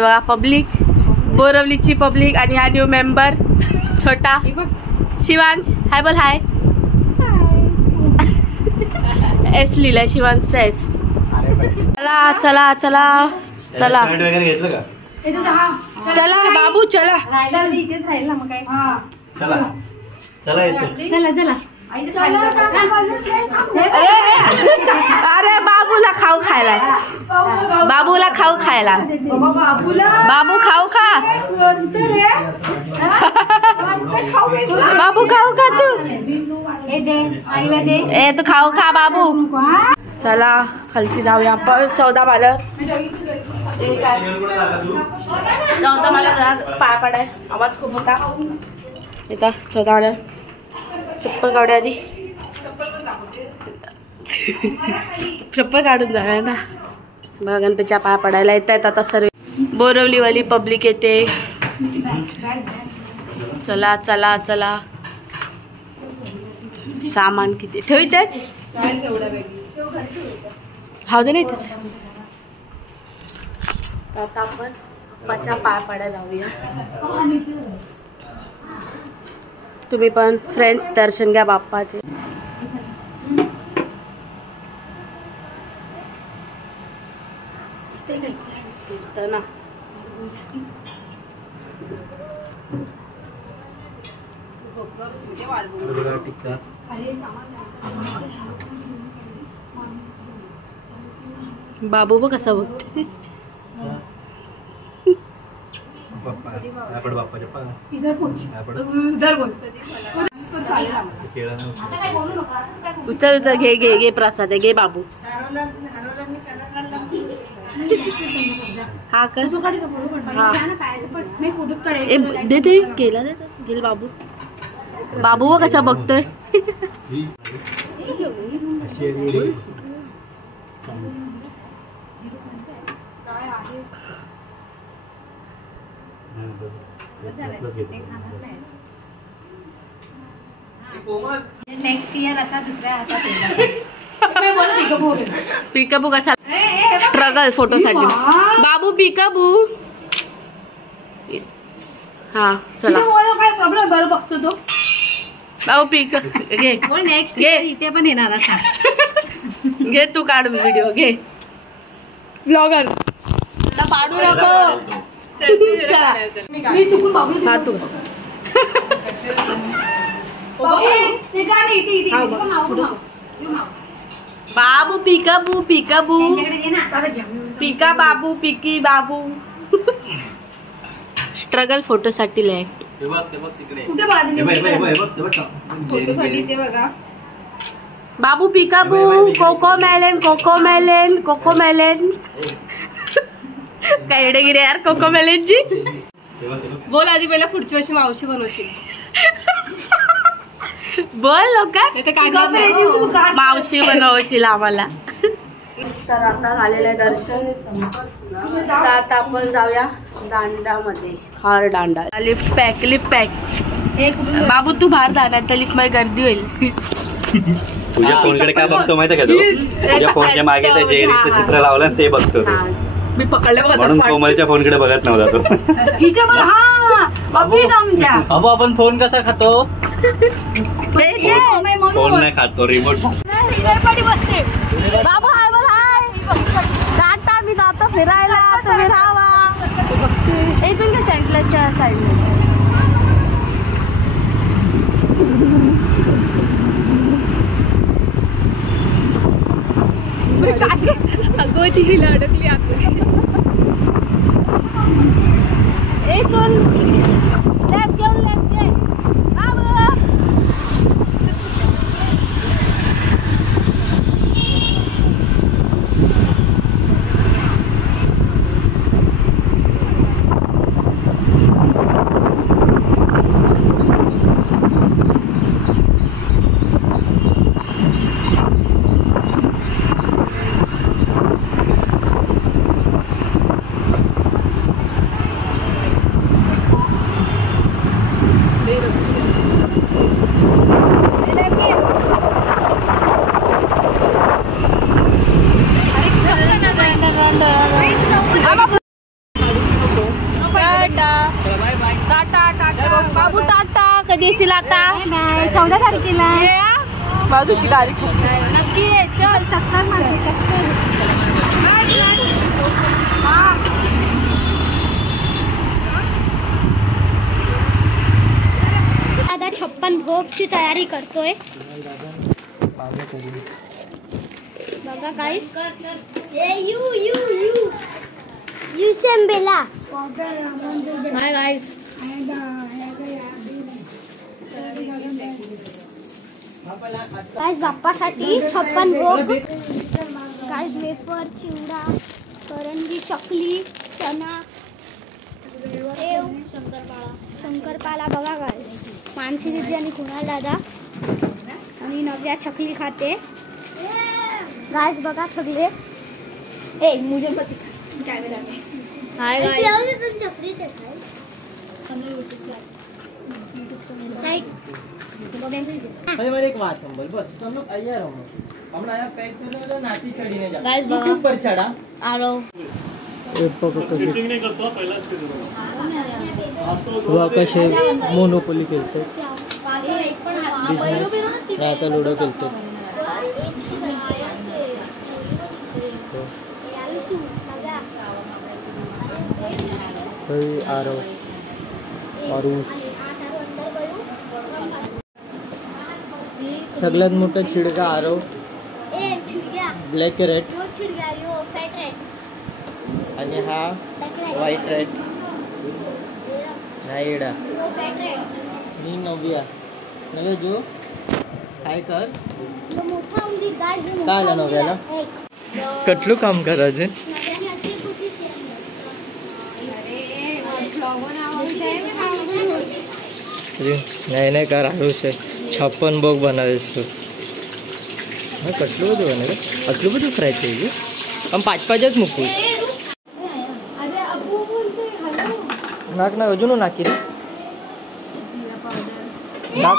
तर बघा public, बोरवलीची public आणि हा न्यू मेंबर छोटा शिवांश. हाय बोल. हाय. एस लिहिलाय शिवांश एस. चला चला चला चला चला बाबू चला. इथेच राहील ना मग काय. चला चला येतो. चला चला. अरे बाबूला खाऊ खायला, बाबूला खाऊ खायला. बाबू खाऊ खा. बाबू खाऊ खा तू. ए तू खाऊ खा बाबू. चला खालती जाऊया आपण. 14 मालं 14 मालं पाय पडाय. आवाज खूप होता इथं. 14 मालं चप्पल काढूया आधी. चप्पल काढून जाऊया ना. बघा गणपतीच्या पाय पडायला येत आहेत आता सर्व. बोरवलीवाली पब्लिक येते. चला चला चला. सामान किती ठेवतेच हाव दे नाही तेच. आता आपण पप्पाच्या पाय पडायला जाऊया. तुम्ही पण फ्रेंड्स दर्शन घ्या बाप्पाचे. ना बाबू बघ कसा बघते. उचल उचल. घे घे घे प्रसाद घे बाबू. हा कर. हा दे दे केला दे. गेल बाबू. बाबू बघ कसा बघतोय. नेक्स्ट इयर असा दुसऱ्या हातात. पिकाबू कसा स्ट्रगल फोटोसाठी. बाबू पिकाबू. हा चला. काय प्रॉब्लेम बरं बघतो तो. बाबू पिक घे. नेक्स्ट इयर इथे पण येणार असा. घे तू काढ व्हिडिओ घे. ब्लॉगर पाडू नको. चला हा तू. बाबू पिकाबू पिकाबू. पिका बाबू पिकी बाबू. स्ट्रगल फोटो साठी लय. बाबू peekaboo. Cocomelon Cocomelon Cocomelon. काय गिरे यार कोको मेलनची. बोल आधी पहिला पुढच्या वर्षी मावशी बनवशील. बोल लोक मावशी बनवशील आम्हाला. तर आता झालेलं आहे दर्शन. तर आता आपण जाऊया दांडामध्ये. हार दांडा. Lift pack lift pack. बाबू तू बाहेर जाणार तर लिफ्ट मध्ये गर्दी होईल. तुझ्या फोनकडे काय बघतो माहिती का तू. तुझ्या फोनच्या मागे ते जेरीचं चित्र लावलं ते बघतो. मी पकडले म्हणून कोमलच्या फोनकडे बघत नव्हता तो. बाबू आपण फोन कसा खातो. फोन नाही खातो रिमोट. बाबू हाय बोल. हाय जाता मी जातो फिरायला. तुम्ही राहा. इथून का सेंटरच्या साईडला. अगोची हिला अडकली आता. इथून लेफ्ट घेऊन लेफ्ट घे. टाटा टाटा बाबू टाटा. कधी येशील आता? 14 तारखेला ये हा. बाजूची गाडी नक्की ये. चल. आता 56 भोगची तयारी करतोय. बघा गाईस. यू चेंबेला. Hi guys. गाईस बाप्पासाठी 56 भोग. गाईस वेफर, चिवडा, करंजी, चकली, चना, सेव, शंकरपाळा. बघा गाईस. मानसी दिदी आणि कुणाल दादा आणि नव्या चकली खाते. गाईस बघा सगळे. Hi guys. मेरे एक बात हम बोल बस तुम लोग आइए रहो हम आया पैक करने वाला नाटी चढ़ीने जा गाइस तू बघा. ऊपर चढ़ा आरो. कसे मोनोपोली खेळतो आता लुडो खेळतो आरो आरुष सगळ्यात मोठा छिडका आरो ब्लॅक रेड आणि हा व्हाईट रेड नाईडा मी नव्या जो काय कर काय आलं नव्याला कटलू काम करायचे नाही कर आरुष आहे 56 भोग बनायचं कटलू બધું બને આટલું બધું ફ્રાય થઈ ગયું આમ 5-5 જ મૂકવું નાક ના હજુ નાખી દે नाक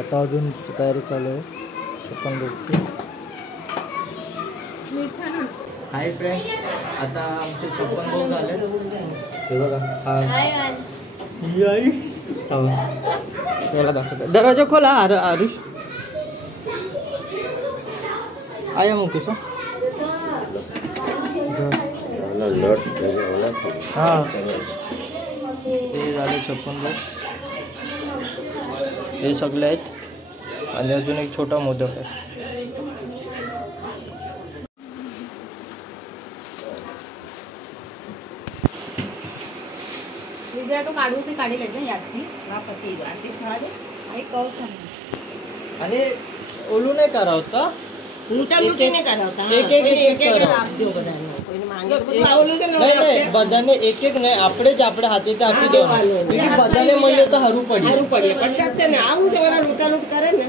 आता अजून तयारी चालू आहे 56 भोगची हाय फ्रेंड आता आमचे 56 भोग झाले हे बघा हाय चला दाखवतो दरवाजा खोला आरुष आया मुकेश हां हे झाले 56 भोग हे सगळे आहेत आणि अजून एक छोटा मोदक आहे आणि ओलू नाही करा होता बधाने एक एक नहीं आपड़े आपड़े हाथे ते आपी दो क्योंकि बधाने मले तो हरू पड़ी पण जाते ने आऊ जेवरा लुटा लुट करे ने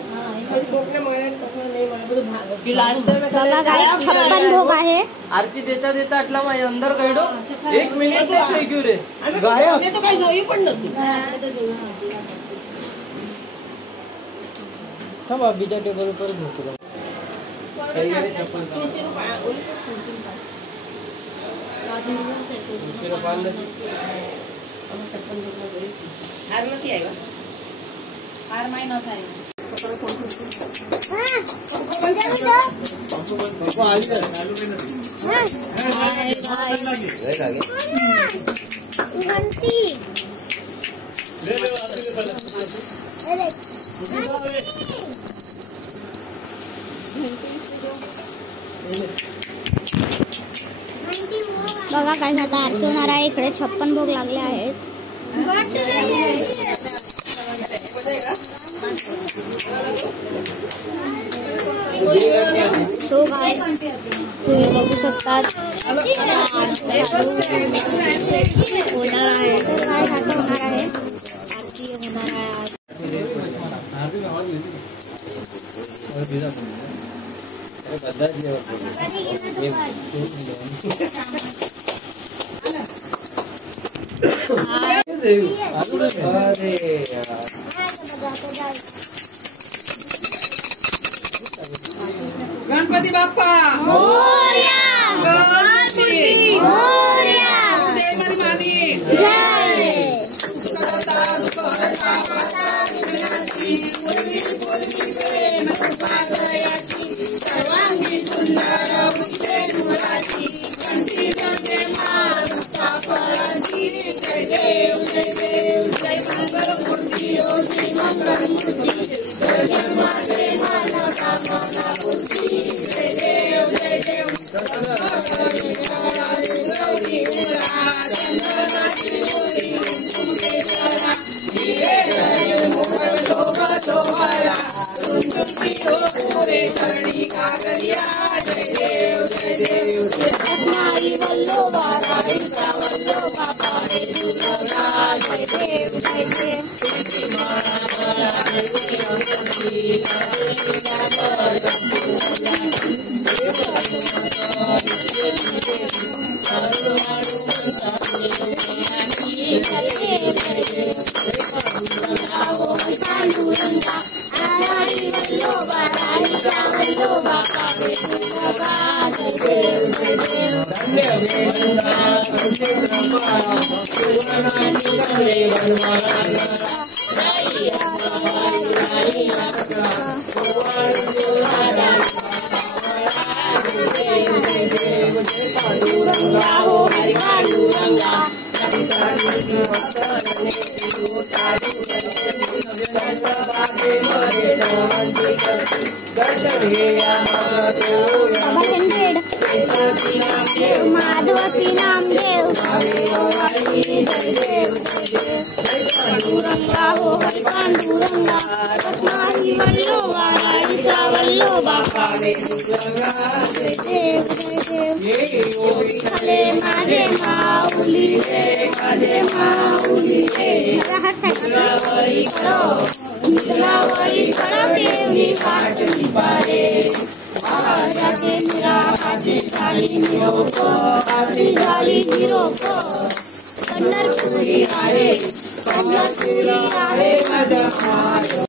कोकने मळे कोकने नाही मळे की लास्ट टाइम बघा गाइस 56 भोग आहे आरती देता देता आटला मा अंदर गयडो 1 मिनिट नाही થઈ ગયું રે ગાયા મે તો કઈ જોઈ પણ નથી थांब बीजा टेबल पर મૂકી દો કઈ રે ચપ્પલ ચલો પાલ લે અમે ચપ્પલ દેખવા ગઈ હાર નથી આવ્યા હાર માં ન થાય बघा काय आता आरती होणार आहे इकडे 56 भोग लागले आहेत तो काय तुम्ही बघू शकता होणार आहे काय होणार आहे आरती होणार आहे गणपती बाप्पा मोरया गणपती मोरया देवारी मानी जय माधवसी नामदेव पांडुरंगा हो हरि पांडुरंगा रत्नाही वल्लोबा राणीचा वल्लोबा देव हले माझे माऊली माझे माऊली निजलावळी खळो देवी वाटली पारे आजाचे निराहाची झाली निरोप आपली झाली निरोप पंढरपुरी आहे माझा